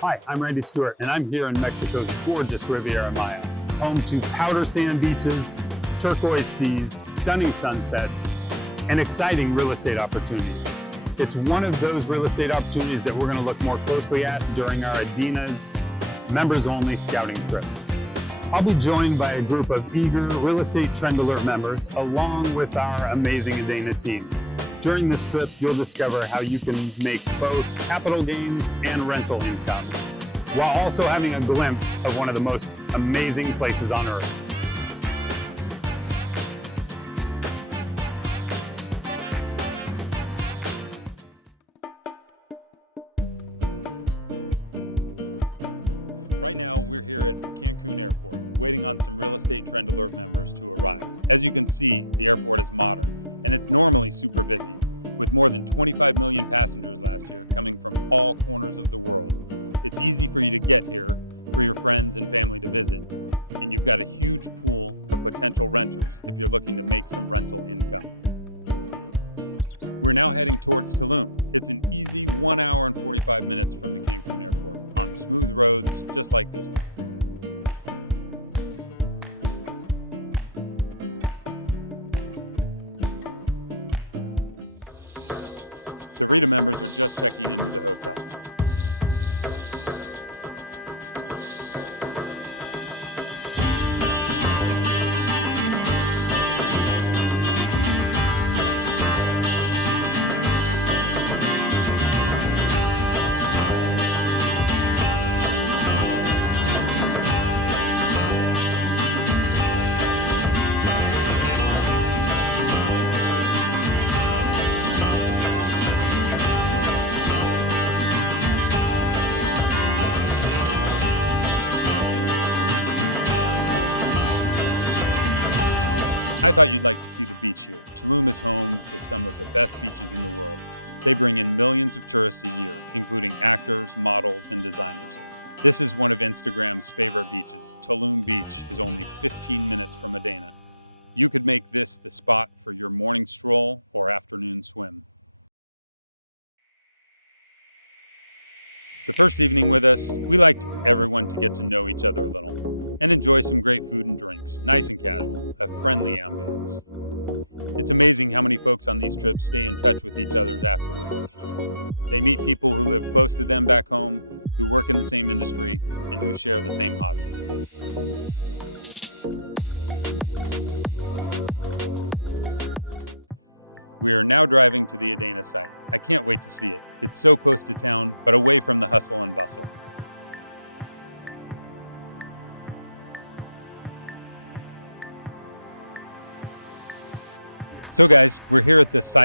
Hi, I'm Randy Stewart, and I'm here in Mexico's gorgeous Riviera Maya, home to powder sand beaches, turquoise seas, stunning sunsets, and exciting real estate opportunities. It's one of those real estate opportunities that we're going to look more closely at during our Edena's members-only scouting trip. I'll be joined by a group of eager Real Estate Trend Alert members, along with our amazing Edena team. During this trip, you'll discover how you can make both capital gains and rental income, while also having a glimpse of one of the most amazing places on earth.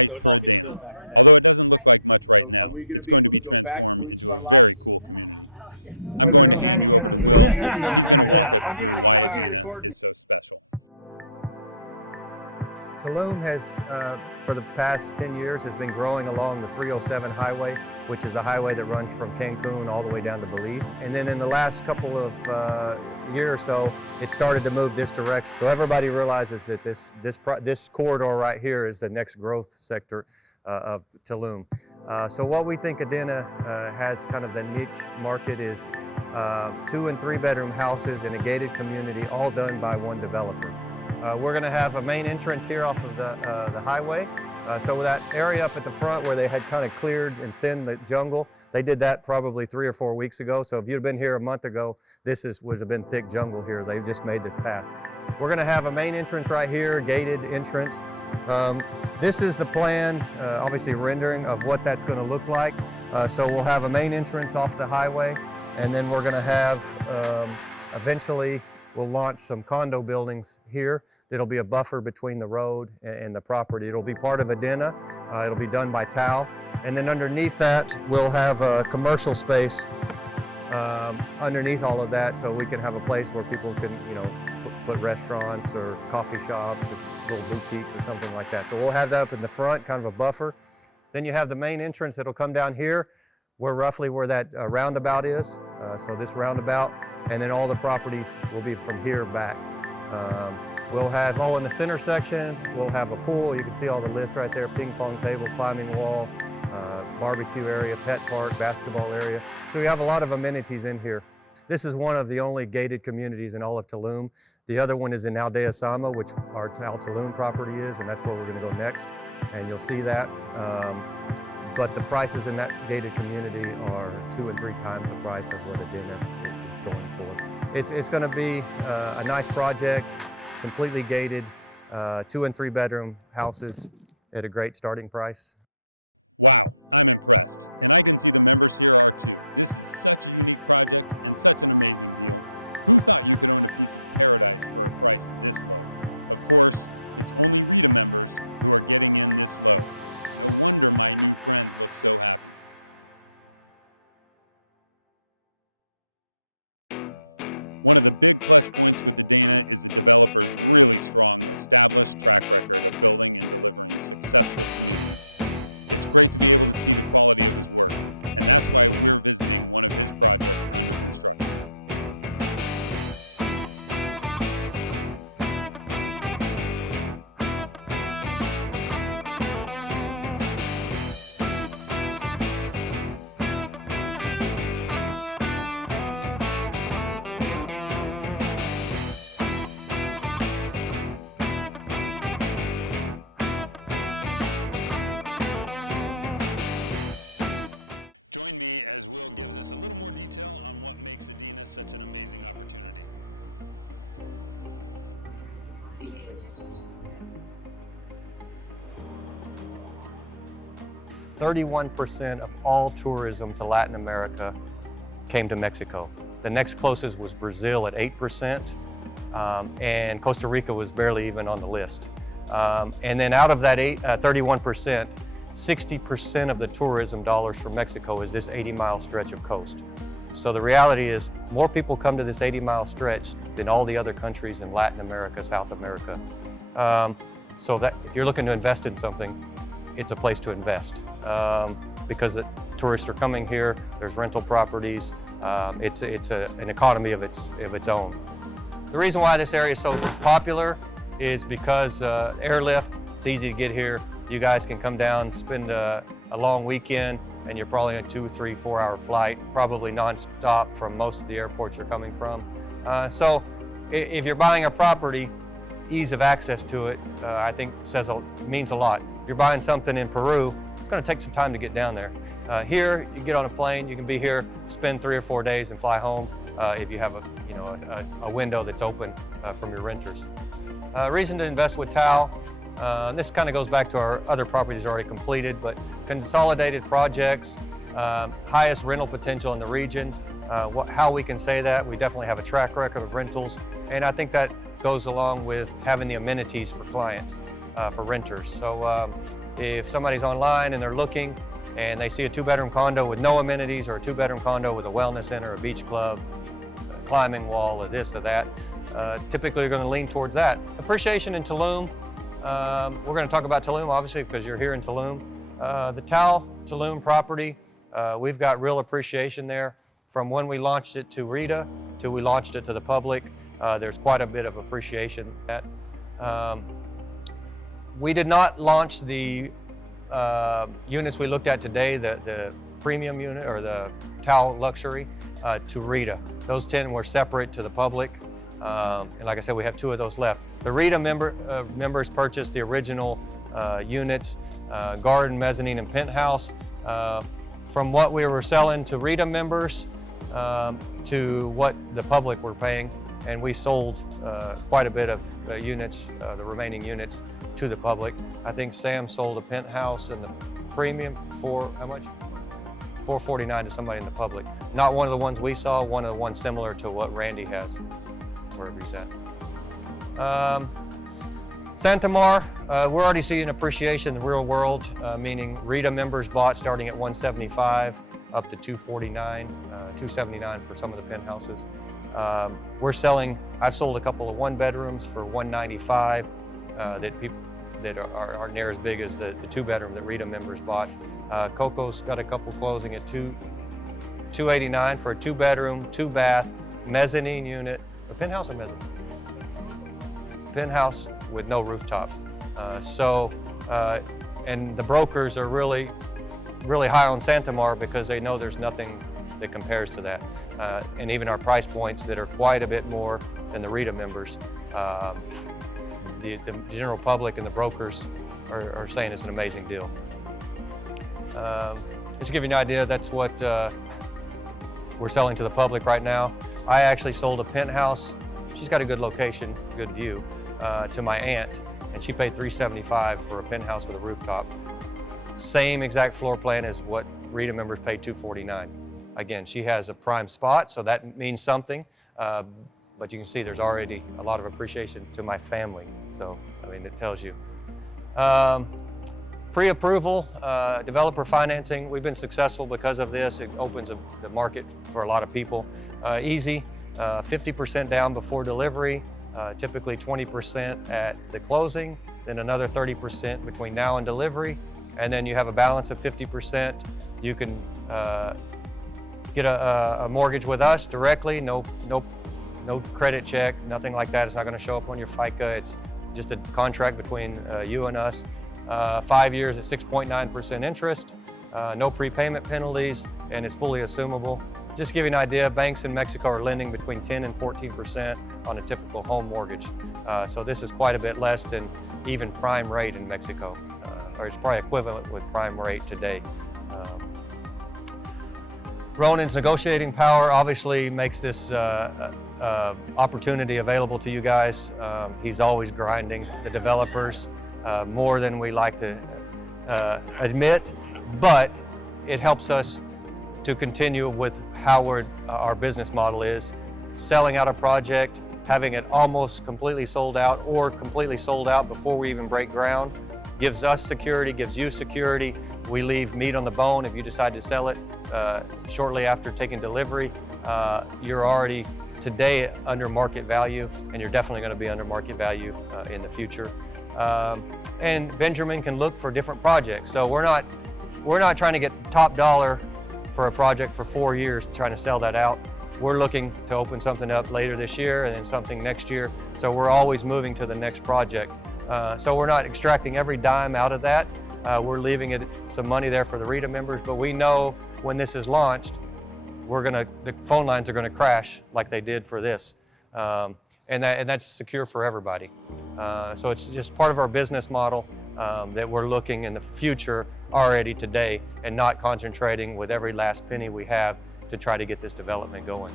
So it's all getting built back there. So are we going to be able to go back to each of our lots? Whether or not I'll give you the coordinates. Tulum has, for the past 10 years, has been growing along the 307 highway, which is the highway that runs from Cancun all the way down to Belize. And then in the last couple of years or so, it started to move this direction. So everybody realizes that this corridor right here is the next growth sector of Tulum. So what we think Edena has kind of the niche market is 2 and 3 bedroom houses in a gated community, all done by one developer. We're going to have a main entrance here off of the highway. So that area up at the front where they had kind of cleared and thinned the jungle, they did that probably 3 or 4 weeks ago. So if you'd been here a month ago, would have been thick jungle here. They've just made this path. We're going to have a main entrance right here, gated entrance. This is the plan, obviously rendering of what that's going to look like. So we'll have a main entrance off the highway, and then we're going to have, eventually, we'll launch some condo buildings here. It'll be a buffer between the road and the property. It'll be part of Edena. It'll be done by TAL. And then underneath that, we'll have a commercial space underneath all of that, so we can have a place where people can, put restaurants or coffee shops, or little boutiques or something like that. So we'll have that up in the front, kind of a buffer. Then you have the main entrance that'll come down here, roughly where that roundabout is. So this roundabout, and then all the properties will be from here back. We'll have all in the center section, we'll have a pool. You can see all the lists right there, ping pong table, climbing wall, barbecue area, pet park, basketball area. So we have a lot of amenities in here. This is one of the only gated communities in all of Tulum. The other one is in Aldea Sama, which our Tulum property is, and that's where we're going to go next, and you'll see that. But the prices in that gated community are 2 and 3 times the price of what Edena is going for. It's going to be a nice project, completely gated, 2 and 3 bedroom houses at a great starting price. "31% of all tourism to Latin America came to Mexico. The next closest was Brazil at 8%, and Costa Rica was barely even on the list. And then out of that 31%, 60% of the tourism dollars for Mexico is this 80-mile stretch of coast. So the reality is more people come to this 80-mile stretch than all the other countries in Latin America, South America. So that if you're looking to invest in something, it's a place to invest because the tourists are coming here. There's rental properties. It's an economy of its own. The reason why this area is so popular is because airlift. It's easy to get here. You guys can come down, spend a long weekend, and you're probably on a 2, 3, 4 hour flight, probably nonstop from most of the airports you're coming from. So if you're buying a property, ease of access to it, I think means a lot. If you're buying something in Peru, it's going to take some time to get down there. Here, you get on a plane, you can be here, spend 3 or 4 days and fly home if you have a window that's open from your renters. Reason to invest with TAL, this kind of goes back to our other properties already completed, but consolidated projects, highest rental potential in the region. How we can say that, we definitely have a track record of rentals, and I think that goes along with having the amenities for clients, for renters. So if somebody's online and they're looking and they see a 2-bedroom condo with no amenities or a 2-bedroom condo with a wellness center, a beach club, a climbing wall, or this or that, typically you're going to lean towards that. Appreciation in Tulum. We're going to talk about Tulum, obviously, because you're here in Tulum. The TAL Tulum property, we've got real appreciation there. From when we launched it to RETA to we launched it to the public, there's quite a bit of appreciation. We did not launch the units we looked at today, the premium unit or the TAL Luxury, to RETA. Those 10 were separate to the public. And like I said, we have 2 of those left. The RETA members purchased the original units, garden, mezzanine, and penthouse. From what we were selling to RETA members to what the public were paying, and we sold quite a bit of units, the remaining units, to the public. I think Sam sold a penthouse and the premium for how much? $449 to somebody in the public. Not one of the ones we saw, one of the ones similar to what Randy has, wherever he's at. Santa Mar, we're already seeing appreciation in the real world, meaning RETA members bought starting at $175 up to $249, $279 for some of the penthouses. We're selling, I've sold a couple of 1-bedrooms for $195 that are near as big as the 2-bedroom that RETA members bought. Coco's got a couple closing at $289 for a 2-bedroom, 2-bath, mezzanine unit. A penthouse or mezzanine? Penthouse with no rooftop. And the brokers are really really high on Santamar because they know there's nothing that compares to that. And even our price points that are quite a bit more than the RETA members. The general public and the brokers are saying it's an amazing deal. Just to give you an idea, that's what we're selling to the public right now. I actually sold a penthouse. She's got a good location, good view, to my aunt, and she paid $375 for a penthouse with a rooftop. Same exact floor plan as what RETA members paid $249. Again, she has a prime spot, so that means something. But you can see there's already a lot of appreciation to my family. So, I mean, it tells you. Pre-approval, developer financing, we've been successful because of this. It opens the market for a lot of people. Easy, 50% down before delivery, typically 20% at the closing, then another 30% between now and delivery, and then you have a balance of 50%. You can get a mortgage with us directly, no credit check, nothing like that. It's not going to show up on your FICA. It's just a contract between you and us. 5 years at 6.9% interest, no prepayment penalties, and it's fully assumable. Just to give you an idea, banks in Mexico are lending between 10 and 14% on a typical home mortgage. So this is quite a bit less than even prime rate in Mexico, or it's probably equivalent with prime rate today. Ronan's negotiating power obviously makes this opportunity available to you guys. He's always grinding the developers more than we like to admit, but it helps us to continue with how our business model is. Selling out a project, having it almost completely sold out or completely sold out before we even break ground, gives us security, gives you security. We leave meat on the bone if you decide to sell it shortly after taking delivery. You're already today under market value, and you're definitely going to be under market value in the future. And Benjamin can look for different projects. So we're not trying to get top dollar for a project for 4 years trying to sell that out. We're looking to open something up later this year and then something next year. So we're always moving to the next project. So we're not extracting every dime out of that. We're leaving it some money there for the RETA members, but we know when this is launched, the phone lines are gonna crash like they did for this. And that's secure for everybody. So it's just part of our business model that we're looking in the future already today and not concentrating with every last penny we have to try to get this development going.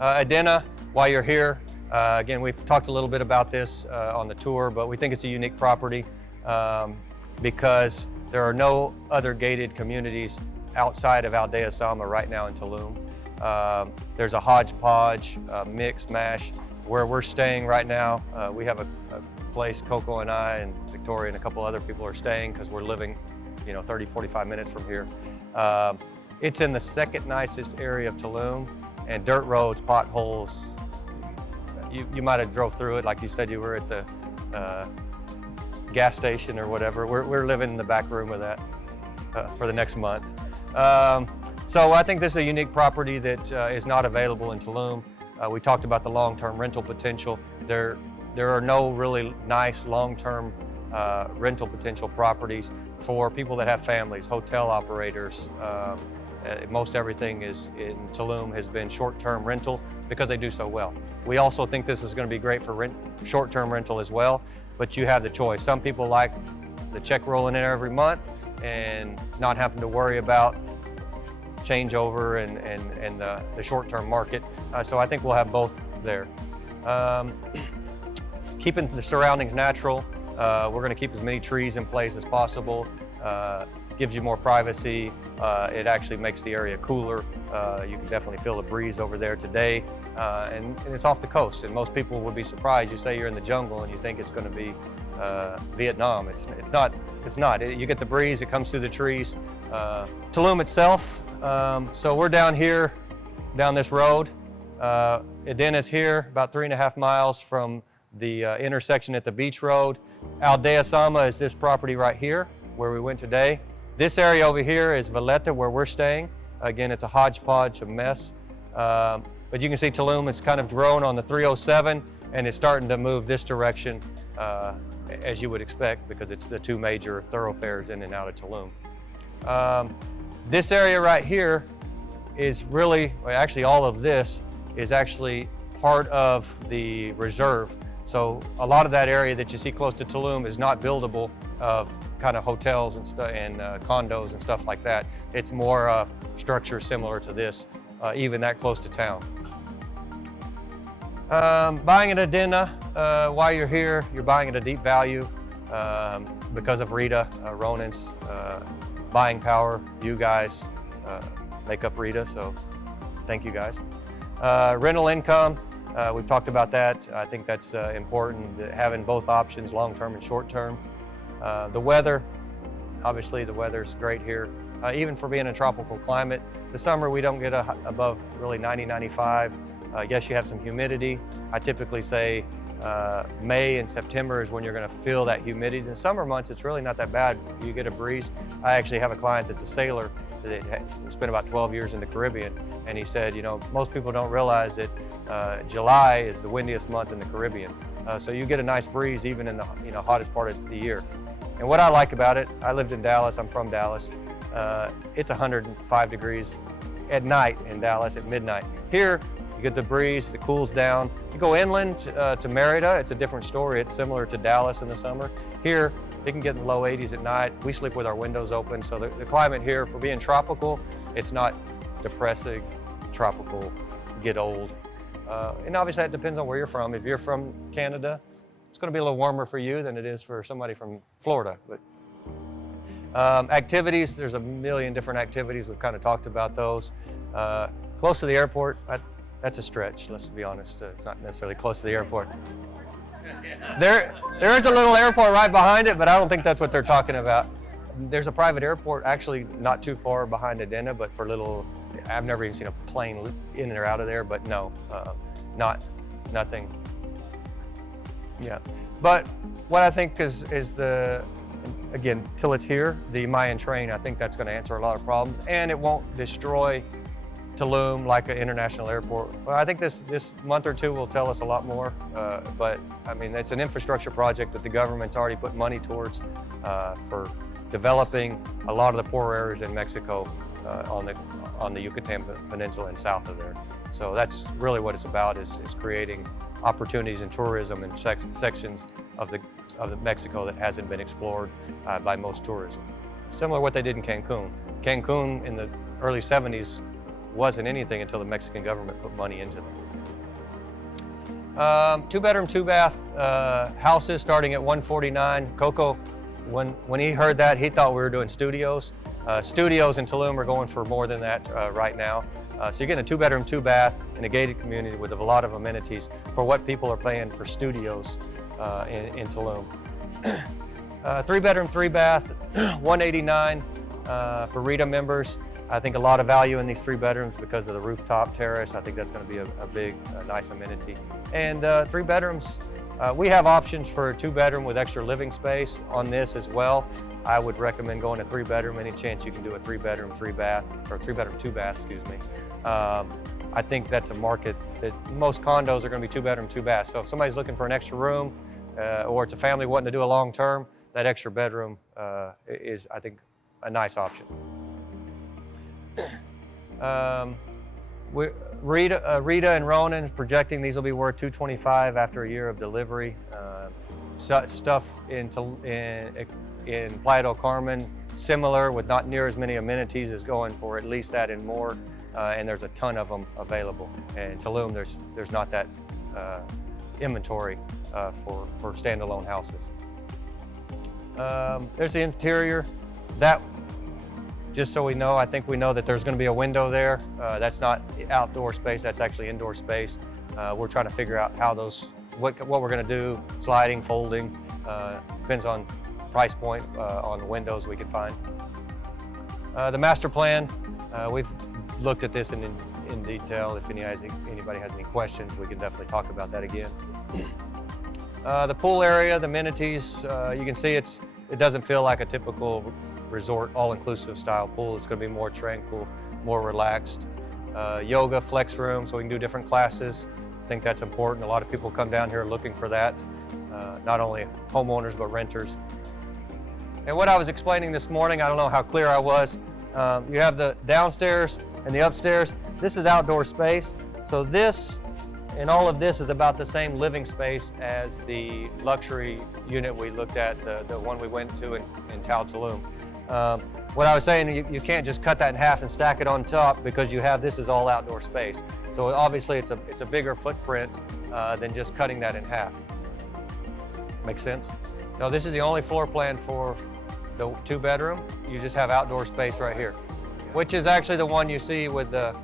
Edena, while you're here, again, we've talked a little bit about this on the tour, but we think it's a unique property because there are no other gated communities outside of Aldea Sama right now in Tulum. There's a hodgepodge, mix, mash. Where we're staying right now, we have a place Coco and I and Victoria and a couple other people are staying because we're living 30, 45 minutes from here. It's in the second nicest area of Tulum, and dirt roads, potholes. You might have drove through it, like you said you were at the gas station or whatever. We're living in the back room of that for the next month. So I think this is a unique property that is not available in Tulum. We talked about the long-term rental potential. There are no really nice long-term rental potential properties for people that have families, hotel operators. Most everything is in Tulum has been short-term rental because they do so well. We also think this is going to be great for short-term rental as well, but you have the choice. Some people like the check rolling in every month and not having to worry about changeover and the short-term market. So I think we'll have both there. Keeping the surroundings natural. We're going to keep as many trees in place as possible. Gives you more privacy. It actually makes the area cooler. You can definitely feel the breeze over there today. And it's off the coast, and most people would be surprised. You say you're in the jungle and you think it's going to be Vietnam. It's not. You get the breeze, it comes through the trees. Tulum itself, so we're down here, down this road. Edena's here, about 3.5 miles from the intersection at the beach road. Aldea Sama is this property right here, where we went today. This area over here is Valletta, where we're staying. Again, it's a hodgepodge of mess. But you can see Tulum is kind of grown on the 307, and it's starting to move this direction, as you would expect, because it's the two major thoroughfares in and out of Tulum. This area right here is really, well, actually all of this is actually part of the reserve. So a lot of that area that you see close to Tulum is not buildable of kind of hotels and condos and stuff like that. It's more structure similar to this, even that close to town. Buying at Edena, while you're here, you're buying at a deep value because of RETA, Ronan's buying power. You guys make up RETA, so thank you guys. Rental income, we've talked about that. I think that's important, having both options, long-term and short-term. The weather, obviously the weather's great here. Even for being a tropical climate, the summer we don't get above really 90, 95. Yes, you have some humidity. I typically say May and September is when you're going to feel that humidity. In the summer months, it's really not that bad. You get a breeze. I actually have a client that's a sailor that spent about 12 years in the Caribbean, and he said, you know, most people don't realize that July is the windiest month in the Caribbean. So you get a nice breeze even in the hottest part of the year. And what I like about it, I lived in Dallas. I'm from Dallas. It's 105 degrees at night in Dallas at midnight. Here, you get the breeze, it cools down. You go inland to Merida, it's a different story. It's similar to Dallas in the summer. Here, it can get in the low 80s at night. We sleep with our windows open, so the climate here, for being tropical, it's not depressing, tropical, get old. And obviously that depends on where you're from. If you're from Canada, it's gonna be a little warmer for you than it is for somebody from Florida. But activities, there's a million different activities. We've kind of talked about those. Close to the airport, that's a stretch, let's be honest. It's not necessarily close to the airport. There is a little airport right behind it, but I don't think that's what they're talking about. There's a private airport actually not too far behind Edena, but for little, I've never even seen a plane in or out of there, but no, nothing. Yeah, but what I think is again, till it's here, the Mayan train, I think that's gonna answer a lot of problems, and it won't destroy Tulum like an international airport. Well, I think this month or two will tell us a lot more, but I mean, it's an infrastructure project that the government's already put money towards for developing a lot of the poor areas in Mexico on the Yucatan Peninsula and south of there. So that's really what it's about, is creating opportunities in tourism in sections of the Mexico that hasn't been explored by most tourism. Similar to what they did in Cancun. Cancun in the early 70s wasn't anything until the Mexican government put money into them. 2-bedroom, 2-bath houses starting at $149. Coco, when he heard that, he thought we were doing studios. Studios in Tulum are going for more than that right now. So you're getting a 2-bedroom, 2-bath in a gated community with a lot of amenities for what people are paying for studios in Tulum. 3-bedroom, 3-bath, $189 for RETA members. I think a lot of value in these 3 bedrooms because of the rooftop terrace. I think that's going to be a big, nice amenity. And 3 bedrooms, we have options for a 2-bedroom with extra living space on this as well. I would recommend going to 3-bedroom. Any chance you can do a 3-bedroom, 3-bath, or 3-bedroom, 2-bath, excuse me. I think that's a market that most condos are going to be 2-bedroom, 2-bath. So if somebody's looking for an extra room, or it's a family wanting to do a long term, that extra bedroom is, I think, a nice option. RETA and Ronan's projecting these will be worth $225 after a year of delivery. Stuff in Playa del Carmen, similar with not near as many amenities, is going for at least that and more. And there's a ton of them available. And in Tulum, there's not that inventory for standalone houses. There's the interior. That, just so we know, I think we know that there's going to be a window there. That's not outdoor space, that's actually indoor space. We're trying to figure out how what we're going to do, sliding, folding, depends on price point on the windows we can find. The master plan, we've looked at this in detail. If anybody has any questions, we can definitely talk about that again. The pool area, the amenities, you can see it doesn't feel like a typical resort all-inclusive style pool. It's going to be more tranquil, more relaxed. Yoga, flex room, so we can do different classes. I think that's important. A lot of people come down here looking for that, not only homeowners but renters. And what I was explaining this morning, I don't know how clear I was, you have the downstairs and the upstairs. This is outdoor space. So this and all of this is about the same living space as the luxury unit we looked at, the one we went to in Tulum. What I was saying, you can't just cut that in half and stack it on top because you have this is all outdoor space. So obviously it's a bigger footprint than just cutting that in half. Make sense? No, this is the only floor plan for the 2-bedroom. You just have outdoor space right here, which is actually the one you see with that.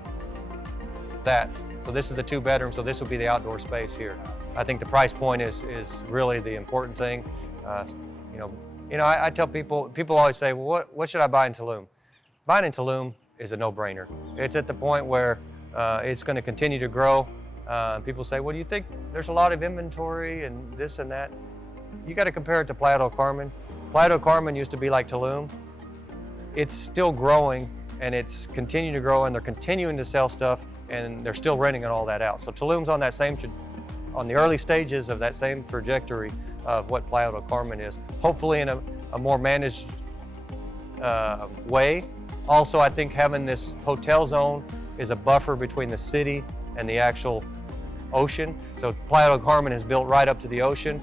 So this is the 2-bedroom, so this will be the outdoor space here. I think the price point is really the important thing. I tell people always say, well, what should I buy in Tulum? Buying in Tulum is a no-brainer. It's at the point where it's going to continue to grow. People say, well, do you think there's a lot of inventory and this and that? You got to compare it to Playa del Carmen. Playa del Carmen used to be like Tulum. It's still growing and it's continuing to grow, and they're continuing to sell stuff, and they're still renting all that out. So Tulum's on the early stages of that same trajectory of what Playa del Carmen is, hopefully in a more managed way. Also, I think having this hotel zone is a buffer between the city and the actual ocean. So Playa del Carmen is built right up to the ocean,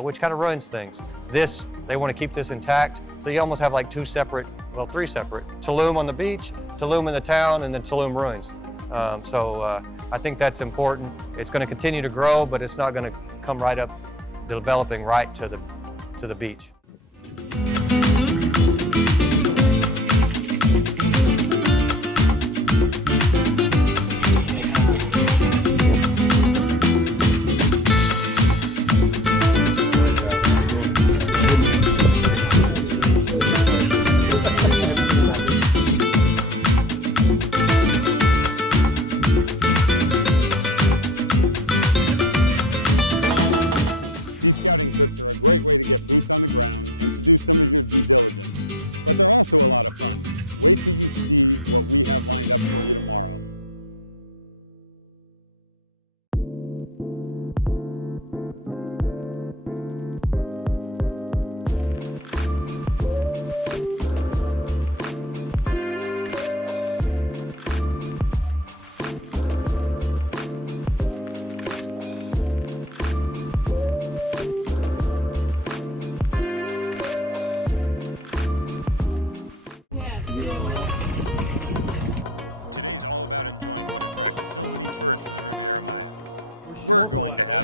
which kind of ruins things. They want to keep this intact, so you almost have like 3 separate, Tulum on the beach, Tulum in the town, and then Tulum ruins. I think that's important. It's going to continue to grow, but it's not going to come right up, developing right to the beach. Snorkel at though.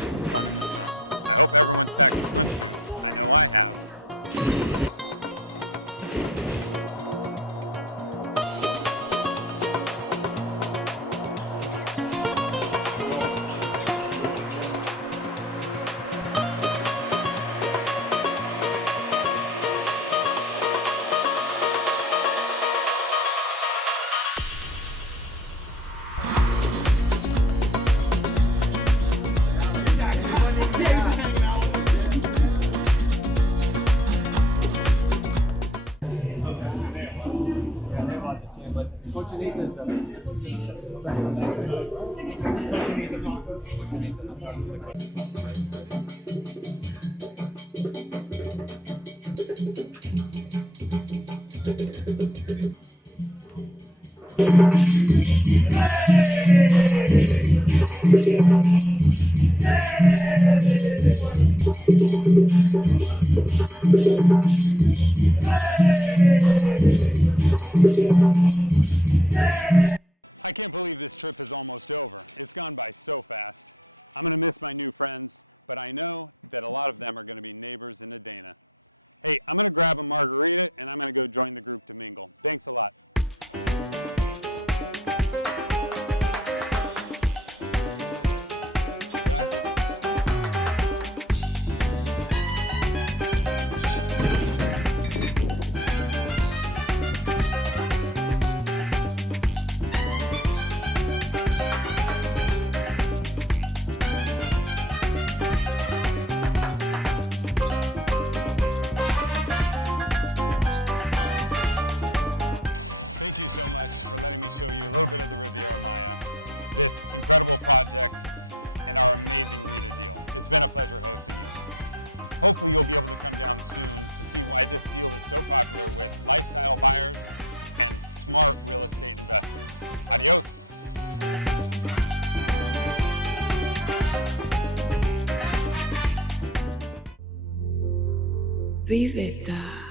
Viveta.